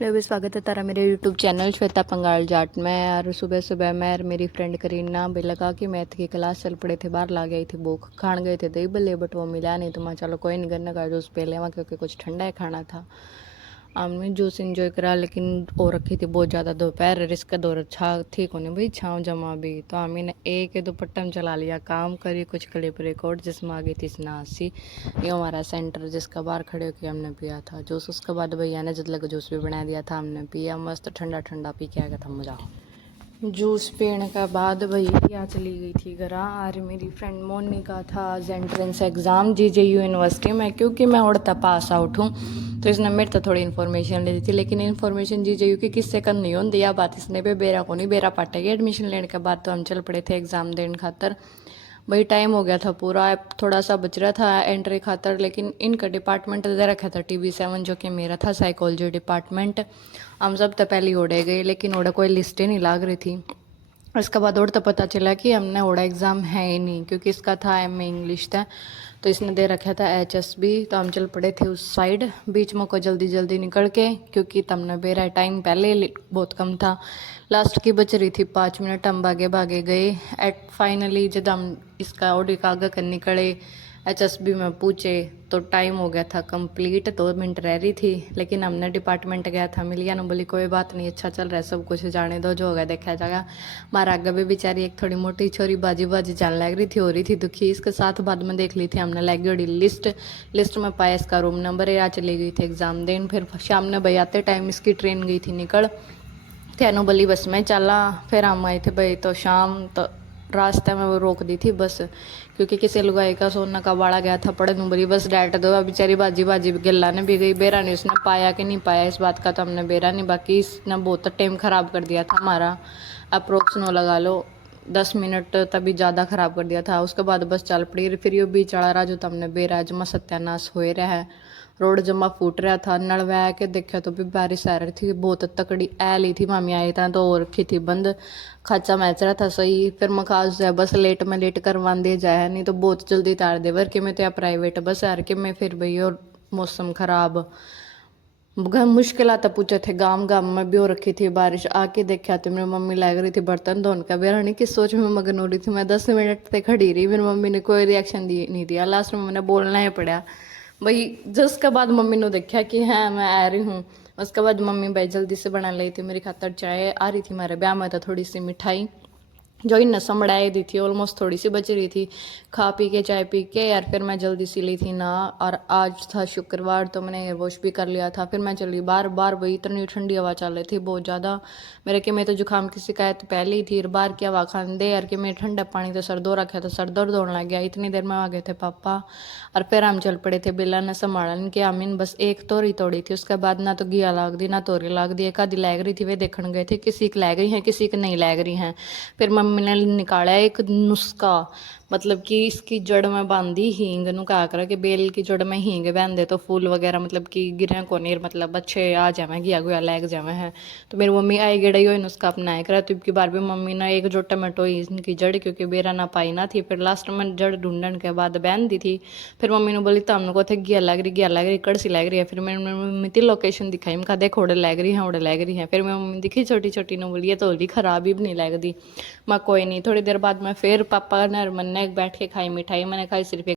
Hello भी स्वागत है तारा मेरे यूट्यूब चैनल श्वेता पंगाल जाट में। और सुबह सुबह मैं और मेरी फ्रेंड करीना बेलगा की मैथ की क्लास चल पड़े थे, बाहर ला गई थी भूख खान गए थे दही बल्ले, बट वो मिला नहीं तो मैं चलो कोई नहीं करना का जूस पी लेवा क्योंकि कुछ ठंडा है खाना था। हमने जूस इंजॉय करा, लेकिन वो रखी थी बहुत ज़्यादा दोपहर, रिस्क दौर छा थी को नहीं भाई छाँव जमा भी, तो हमें ने एक दुपट्टा में चला लिया काम करी कुछ क्लिप रिकॉर्ड जिसमें आ गई थी स्नासी। ये हमारा सेंटर जिसका बाहर खड़े होकर हमने पिया था जूस। उसके बाद भैया ने जदला का जूस भी बना दिया था, हमने पिया मस्त ठंडा ठंडा पी के आ गया था मज़ा। जूस पीने के बाद भैया चली गई थी घर। और मेरी फ्रेंड मोनी का था आज एंट्रेंस एग्ज़ाम जीजेयू यूनिवर्सिटी में, क्योंकि मैं उड़ता पास आउट हूँ तो इसने मेरे तो थोड़ी इन्फॉर्मेशन ले दी थी, लेकिन इन्फॉर्मेशन जीजेयू की किससे कम नहीं होती या बात इसने पे बेरा को नहीं बेरा पाटेगी। एडमिशन लेने के बाद तो हम चल पड़े थे एग्ज़ाम देने खातर। भाई टाइम हो गया था पूरा, थोड़ा सा बच रहा था एंट्री खातर, लेकिन इनका डिपार्टमेंट दे रखा था TB7 जो कि मेरा था साइकोलॉजी डिपार्टमेंट। हम सब तो पहले ओढ़े गए, लेकिन ओढ़ा कोई लिस्ट ही नहीं लाग रही थी। उसके बाद और तो पता चला कि हमने ओड़ा एग्ज़ाम है ही नहीं, क्योंकि इसका था MA इंग्लिश था तो इसने दे रखा था HSB। तो हम चल पड़े थे उस साइड, बीच में को जल्दी जल्दी निकल के, क्योंकि तमने बेरा टाइम पहले बहुत कम था, लास्ट की बच रही थी 5 मिनट। हम भागे भागे गए एट फाइनली जब हम इसका ऑडियो का आगे कर निकले HSB में पूछे तो टाइम हो गया था कंप्लीट, 2 मिनट रह रही थी। लेकिन हमने डिपार्टमेंट गया था मिलिया ने बोली कोई बात नहीं अच्छा चल रहा है सब कुछ, जाने दो जो होगा देखा जाएगा। हमारा आगे भी बेचारी एक थोड़ी मोटी छोरी बाजी बाजी जाने लग रही थी, हो रही थी दुखी। इसके साथ बाद में देख ली थी हमने लग गई लिस्ट में पाया इसका रूम नंबर, या चली गई थी एग्ज़ाम देन। फिर शाम ने भाई आते टाइम इसकी ट्रेन गई थी निकल, तेनों बली बस में चला। फिर हम आए थे भाई तो शाम तो रास्ते में वो रोक दी थी बस, क्योंकि किसी लुगाई का सोना का बाड़ा गया था पड़े नुबरी बस डायरेक्ट दो। बेचारी बाजी बाजी गल्ला ने भी गई, बेरा नहीं उसने पाया कि नहीं पाया इस बात का तो हमने बेरा नहीं, बाकी इसने बहुत टाइम ख़राब कर दिया था हमारा, अप्रोक्स नो लगा लो 10 मिनट तभी ज़्यादा ख़राब कर दिया था। उसके बाद बस चल पड़ी, फिर ये भी चढ़ा रहा जो तमने बेरा जमा सत्यानाश हो रहा है, रोड जमा फूट रहा था। नल वह के देखा तो भी बारिश आ रही थी बहुत तकड़ी ली थी, मामी आई था तो और रखी थी बंद, खाचा मैच रहा था सही। फिर मखास जाए बस लेट में लेट करवा दे जाए, नहीं तो बहुत जल्दी तार दे वर के में तो या प्राइवेट बस यार के में। फिर भई और मौसम खराब मुश्किल आता पूछे थे, गांव गांव में भी हो रखी थी बारिश। आके देखा तो मेरी मम्मी लग रही थी बर्तन धोने का, बेरानी किस सोच में मगन हो रही थी। मैं 10 मिनट तक खड़ी रही, मेरी मम्मी ने कोई रिएक्शन नहीं दिया, लास्ट में मैंने बोलना ही पड़ा भाई। जिसके बाद मम्मी ने देखा कि हाँ मैं आ रही हूँ, उसके बाद मम्मी भाई जल्दी से बना ली थी मेरी खातर चाय। आ रही थी हमारे ब्याह में तो थोड़ी सी मिठाई जो इन समड़ाई दी थी, ऑलमोस्ट थोड़ी सी बच रही थी, खा पी के चाय पी के यार फिर मैं जल्दी सी ली थी ना। और आज था शुक्रवार तो मैंने हेयर वॉश भी कर लिया था। फिर मैं चली बार बार वही इतनी ठंडी हवा चल रही थी बहुत ज़्यादा, मेरे कि मैं तो जुकाम की शिकायत पहले ही थी, बार की हवा खान दे यार कि मैं ठंडा पानी तो सर दो रखा था, सर दर्द होने लग गया। इतनी देर में आ गए थे पापा और फिर हम चल पड़े थे। बिल्ला ने संभालन के आमीन बस एक तोरी तोड़ी थी, उसके बाद ना तो घिया लाग दी ना तोरी लाग दी, एक आधी लग रही थी वे देखने गए थे किसी की लग रही हैं किसी की नहीं लग रही हैं। फिर मम्मी ने निकाला एक नुस्खा, मतलब कि इसकी जड़ में बांधी हींग नु कहा कर कि बेल की जड़ में हींग बांध दे तो फूल वगैरह मतलब कि गिरे को नहीं, मतलब अच्छे आ जावे घिया गुया लग जावे हैं। तो मेरी मम्मी आई गड़ई हो नुस्खा अपनाया करा, तो की बार भी मम्मी ने एक जो टमाटो इनकी जड़ क्योंकि बेरा ना पाई ना थी, फिर लास्ट में जड़ ढूंढने के बाद बांध दी थी। फिर मम्मी ने बोली तमने को थे घिया लग रही कड़सी लग रही है। फिर मेरी मम्मी थी लोकेशन दिखाई, मैं देख उड़े लग रही है उड़े लग रही है। फिर मेरी मम्मी दिखी छोटी छोटी ने बोली तो होली खराब ही नहीं लगती। मैं कोई नहीं, थोड़ी देर बाद में फिर पापा ने मन ने बैठ के खाई मिठाई, मैंने खाई सिर्फ